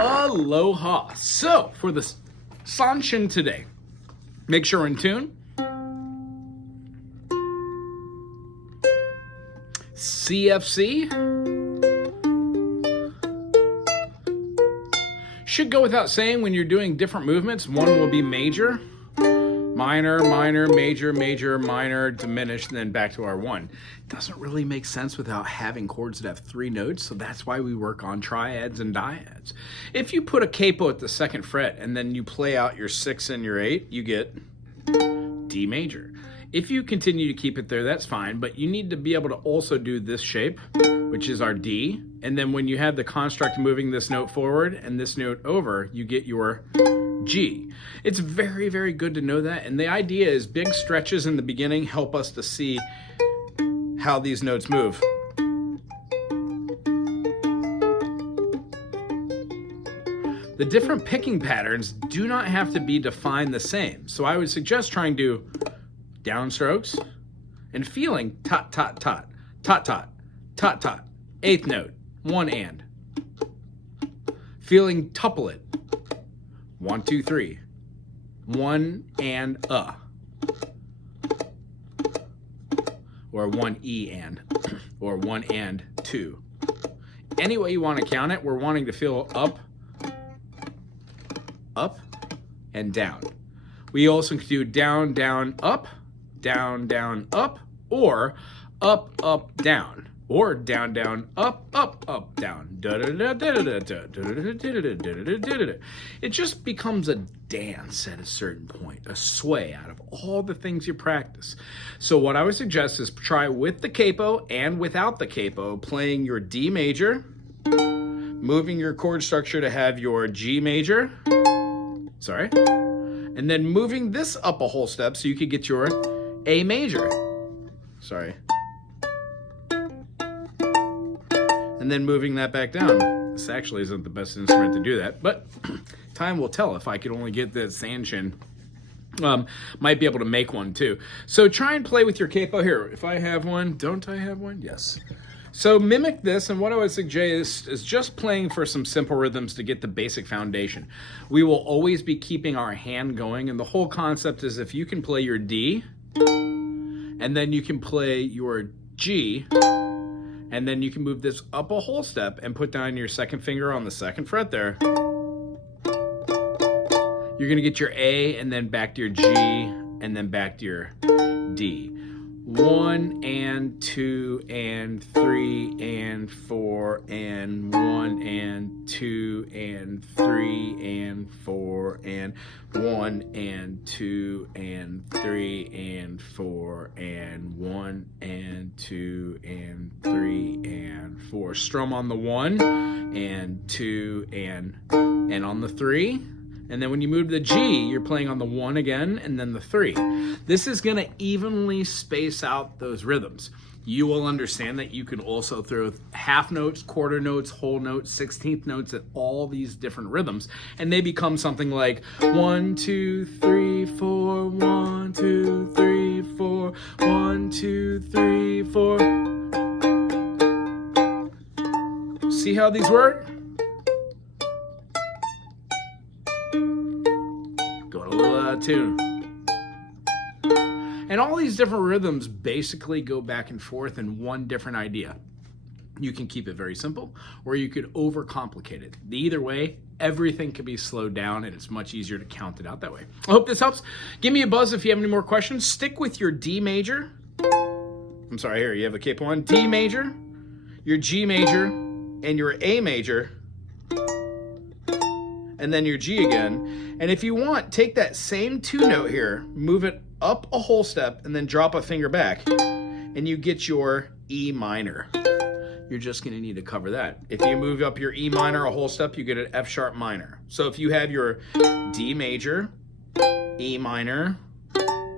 Aloha. So, for the Sanshin today, make sure we're in tune. CFC. Should go without saying when you're doing different movements, one will be major, minor, minor, major, major, minor, diminished, and then back to our one. Doesn't really make sense without having chords that have 3 notes, so that's why we work on triads and dyads. If you put a capo at the 2nd fret and then you play out your 6 and your 8, you get D major. If you continue to keep it there, that's fine, but you need to be able to also do this shape, which is our D, and then when you have the construct moving this note forward and this note over, you get your G. It's very, very good to know that, and the idea is big stretches in the beginning help us to see how these notes move. The different picking patterns do not have to be defined the same, so I would suggest trying to downstrokes and feeling tot, tot, tot, tot, tot, tot, tot, 8th note, 1 and. Feeling tuplet, 1, 2, 3, 1 and or 1 E and, or 1 and 2. Any way you want to count it, we're wanting to feel up, up, and down. We also can do down, down, up, down, down, up, or up, up, down, or down, down, up, up, up, down. It just becomes a dance at a certain point, a sway out of all the things you practice. So what I would suggest is try with the capo and without the capo, playing your D major, moving your chord structure to have your G major, and then moving this up a whole step so you could get your A major, and then moving that back down. This actually isn't the best instrument to do that, but time will tell. If I could only get the Sanshin, might be able to make one too. So try and play with your capo here. If I have one, don't I have one? Yes. So mimic this, and what I would suggest is just playing for some simple rhythms to get the basic foundation. We will always be keeping our hand going, and the whole concept is if you can play your D, and then you can play your G, and then you can move this up a whole step and put down your 2nd finger on the 2nd fret there. You're gonna get your A, and then back to your G, and then back to your D. 1 and 2 and 3 and 4 and 1 and 2 and 3 and 4 and 1 and 2 and 3 and 4 and 1 and 2 and 3 and 4. Strum on the 1 and 2 and on the 3. And then when you move to the G, you're playing on the 1 again, and then the 3. This is gonna evenly space out those rhythms. You will understand that you can also throw half notes, quarter notes, whole notes, 16th notes at all these different rhythms, and they become something like 1, 2, 3, 4, 1, 2, 3, 4, 1, 2, 3, 4. See how these work? Going a little out of tune. And all these different rhythms basically go back and forth in one different idea. You can keep it very simple, or you could overcomplicate it. Either way, everything can be slowed down, and it's much easier to count it out that way. I hope this helps. Give me a buzz if you have any more questions. Stick with your D major. I'm sorry, here, you have the capo on. D major, your G major, and your A major, and then your G again. And if you want, take that same 2 note here, move it up a whole step, and then drop a finger back, and you get your E minor. You're just gonna need to cover that. If you move up your E minor a whole step, you get an F sharp minor. So if you have your D major, E minor,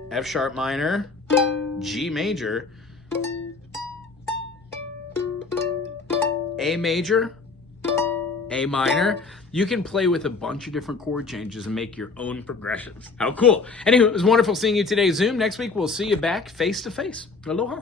F sharp minor, G major, A major, A minor, you can play with a bunch of different chord changes and make your own progressions. How cool. Anywho, it was wonderful seeing you today, Zoom. Next week, we'll see you back face to face. Aloha.